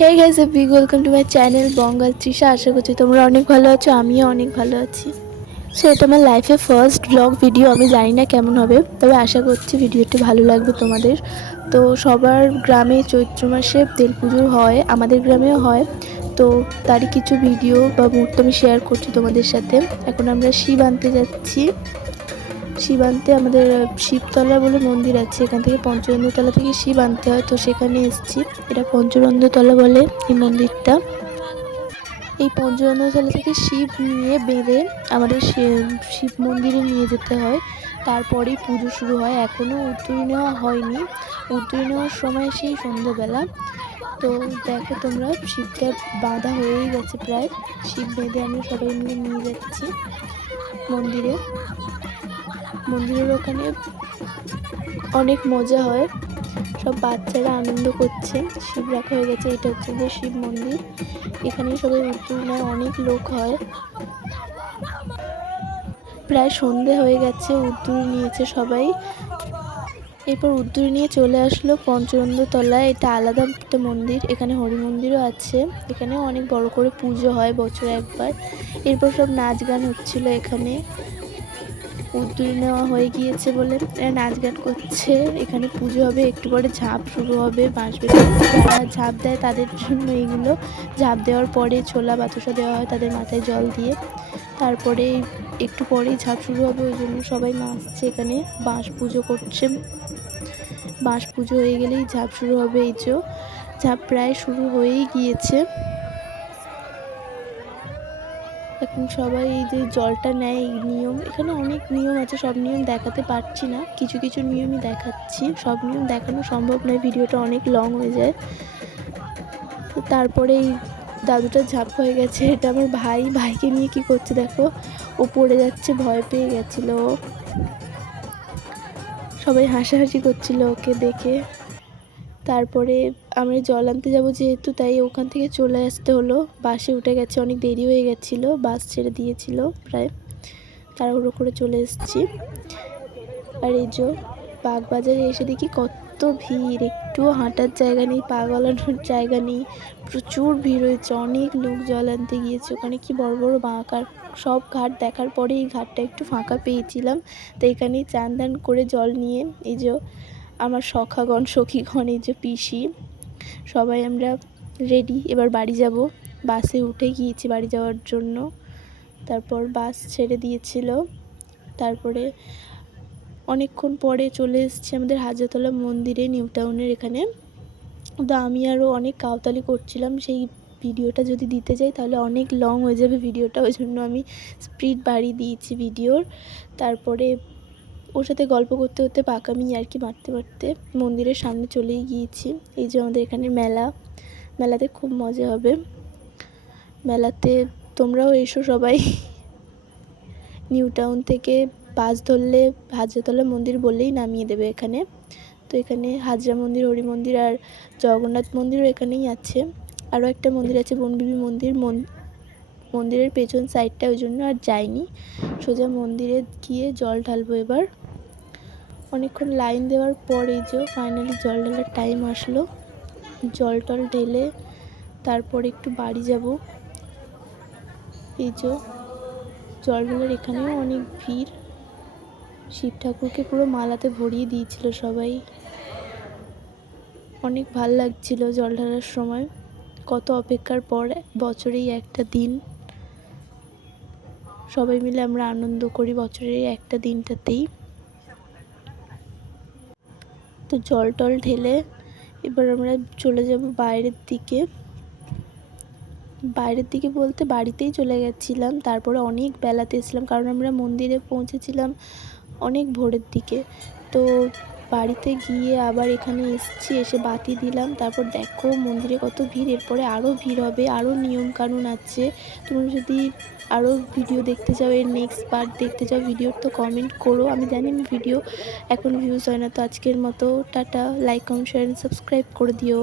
Hey guys be welcome to my channel Bangal Trisha আশা করছি তোমরা অনেক ভালো আছো, আমিও অনেক ভালো আছি। সো এটা আমার লাইফে ফার্স্ট ব্লগ ভিডিও আমি জানি না কেমন হবে, তবে আশা করছি ভিডিওটি ভালো লাগবে তোমাদের। তো, সবার গ্রামে চৈত্র মাসে তেল পুজো হয়, আমাদের গ্রামেও হয়। তো তারই কিছু ভিডিও বা মুহূর্ত আমি শেয়ার করছি তোমাদের সাথে। এখন আমরা শিব আনতে যাচ্ছি। শিব আনতে আমাদের শিবতলা বলে মন্দির আছে। এখান থেকে পঞ্চরন্দ্রতলা থেকে শিব আনতে হয়। তো সেখানে এসেছি। এটা পঞ্চরন্দ্রতলা বলে এই মন্দিরটা। এই পঞ্চরন্দ্রতলা থেকে শিব নিয়ে বেঁধে আমাদের শিব মন্দিরে নিয়ে যেতে হয়। তারপরেই পুজো শুরু হয়। এখনও উত্তরী নেওয়া হয়নি। উত্তরী নেওয়ার সময় সেই সন্ধ্যেবেলা তো দেখো তোমরা, শিবটা বাঁধা হয়েই গেছে প্রায়। শিব বেঁধে আমরা সবাই মিলে নিয়ে যাচ্ছি মন্দিরে। মন্দিরের ওখানে অনেক মজা হয়। সব বাচ্চারা আনন্দ করছে। শিব রাখা হয়ে গেছে, এটা হচ্ছে যে শিব মন্দির। এখানে সবাই উত্তর নেয় অনেক লোক হয়। প্রায় সন্ধে হয়ে গেছে, উদ্দুর নিয়েছে সবাই। এরপর উদ্দুর নিয়ে চলে আসলো পঞ্চরন্দ্র তলায় এটা আলাদা একটা মন্দির, এখানে হরি মন্দিরও আছে। এখানে অনেক বড় করে পুজো হয় বছরে একবার। এরপর সব নাচ গান হচ্ছিল এখানে। উদ্দুরি নেওয়া হয়ে গিয়েছে বলে নাচ গান করছে। এখানে পুজো হবে, একটু পরে ঝাঁপ শুরু হবে বাঁশবে যারা ঝাঁপ দেয় তাদের জন্য এইগুলো। ঝাঁপ দেওয়ার পরে ছোলা বাতাসা দেওয়া হয় তাদের মাথায় জল দিয়ে। তারপরে একটু পরেই ঝাঁপ শুরু হবে, ওই জন্য সবাই নাচছে এখানে, বাঁশ পুজো করছে। বাঁশ পুজো হয়ে গেলেই ঝাঁপ শুরু হবে, এই যে। ঝাঁপ প্রায় শুরু হয়েই গিয়েছে। এখন সবাই এই যে জলটা নেয়, এই নিয়ম, এখানে অনেক নিয়ম আছে, সব নিয়ম দেখাতে পারছি না, কিছু কিছু নিয়মই দেখাচ্ছি, সব নিয়ম দেখানো সম্ভব নয়, ভিডিওটা অনেক লং হয়ে যায় তারপরে এই দাদুটা ঝাঁপ হয়ে গেছে, এটা আমার ভাই, ভাইকে নিয়ে কি করছে দেখো, ও পড়ে যাচ্ছে, ভয় পেয়ে গেছিল। সবাই হাসাহাসি করছিল ওকে দেখে তারপরে আমরা জল আনতে যাব যেহেতু, তাই ওখান থেকে চলে আসতে হলো। বাসে উঠে গেছে, অনেক দেরি হয়ে গেছিল, বাস ছেড়ে দিয়েছিল প্রায়। তাড়াহুড়ো করে চলে এসেছি। আর এই যে বাগবাজারে এসে দেখি কত ভিড়, একটুও হাঁটার জায়গা নেই পা গলানোর জায়গা নেই, প্রচুর ভিড় হয়েছে, অনেক লোক জল আনতে গিয়েছে, ওখানে কি বড় বড় বাঁকার সব ঘাট দেখার পরে এই ঘাটটা একটু ফাঁকা পেয়েছিলাম তো এখানেই চান করে জল নিয়ে এই যে আমার সখাগণ, সখীগণ, এই যে পিসি, সবাই আমরা রেডি এবার বাড়ি যাব। বাসে উঠে গিয়েছি বাড়ি যাওয়ার জন্য। তারপর বাস ছেড়ে দিয়েছিল। তারপরে অনেকক্ষণ পরে চলে এসেছি আমাদের হাজারতলা মন্দিরে, নিউ টাউনের এখানে। তো আমি আরও অনেক কাউতালি করছিলাম। সেই ভিডিওটা যদি দিতে যাই, তাহলে অনেক লং হয়ে যাবে ভিডিওটা। ওই জন্য আমি স্পিড বাড়িয়ে দিয়েছি ভিডিওর। তারপরে ওর সাথে গল্প করতে করতে পাকামি আর কি মারতে মারতে মন্দিরের সামনে চলেই গিয়েছি। এই যে আমাদের এখানে মেলা, মেলাতে খুব মজা হবে। মেলাতে তোমরাও এসো সবাই। নিউ টাউন থেকে বাস ধরলে হাজরাতলা মন্দির বললেই নামিয়ে দেবে এখানে। তো এখানে হাজরা মন্দির, হরি মন্দির আর জগন্নাথ মন্দিরও এখানেই আছে। আরও একটা মন্দির আছে, বনবিবি মন্দির। মন- মন্দিরের পেছন সাইডটা ওই জন্য আর যাইনি। সোজা মন্দিরে গিয়ে জল ঢালবো এবার। অনেকক্ষণ লাইন দেওয়ার পর যে ফাইনালি জল ঢালার টাইম আসলো। জল টল ঢেলে তারপরে একটু বাড়ি যাব। এই যে জল ঢালার এখানেও অনেক ভিড়। শিব ঠাকুরকে পুরো মালাতে ভরিয়ে দিয়েছিল সবাই। অনেক ভালো লাগছিল জল ঢালার সময়। কত অপেক্ষার পর বছরেই একটা দিন। সবাই মিলে আমরা আনন্দ করি বছরের একটা দিনটাতেই। তো জল টল ঢেলে এবার আমরা চলে যাব বাইরের দিকে। বাইরের দিকে বলতে বাড়িতেই চলে গেছিলাম। তারপরে অনেক বেলাতে এসেছিলাম, কারণ আমরা মন্দিরে পৌঁছেছিলাম অনেক ভোরের দিকে। তো বাড়িতে গিয়ে আবার এখানে এসেছি, এসে বাতি দিলাম, তারপর দেখো মন্দিরে কত ভিড়, এরপরে আরও ভিড় হবে আরও নিয়মকানুন আছে। তুমি যদি আরও ভিডিও দেখতে চাও, এর নেক্সট পার্ট দেখতে চাও, ভিডিওর তো কমেন্ট করো। আমি জানি ভিডিও এখন ভিউজ হয় না, তো আজকের মতো tata like comment share subscribe করে দিও।